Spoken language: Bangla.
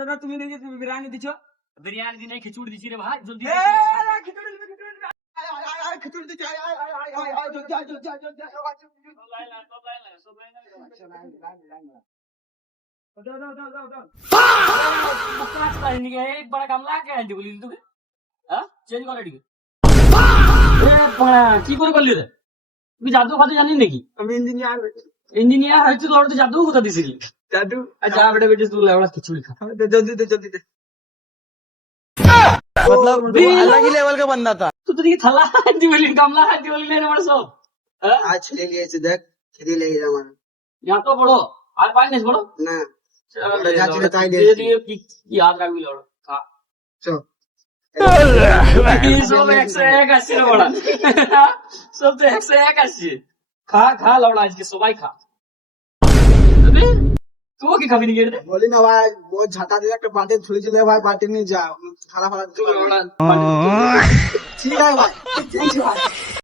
দাদা তুমি দেখি তুমি বিরিয়ানি দিছো বিরিয়ানি দিনে খিচুড়ি দিছি রে ভাই জলদি খিচুড়ি খিচুড়ি দিচ্ছি জলদি আয় एक बड़ा गामला কে আনতে বলি তোকে হ্যাঁ চেঞ্জ করে দিকে কি করে করলি রে তুই জাদু কথা জানিস নাকি আমি ইঞ্জিনিয়ার ইঞ্জিনিয়ার হইছিস তোর তো জাদু কথা দিছিলি জাদু আচ্ছা বেটা বেটা তুই লেবড়া খিচুড়ি খা जल्दी दे मतलब वो अलग ही लेवल का बंदा था। तू तो दिखे थाला आंटी बोली गामला आंटी बोली ले बड़ा सब हां आज ले लिए से देख खिदी ले जा हमारा यहाँ तो बड़ो আর পাই না বড় ना যাচ্ছি না, তাই দে দিয়েছি। দিয়ে কি याद রাখবি লড় খা चल सब एक से एक আসছে রে বড়া সব তো এক से एक আসছে খা খা লড় আজকে সবাই খা अबे तू কি খাবি নি রে बोली ना भाई बहुत झाटा दे एक बाल्टी थोड़ी सी ले भाई बाल्टी नहीं जा खाला खाला तू लड़ा ठीक है भाई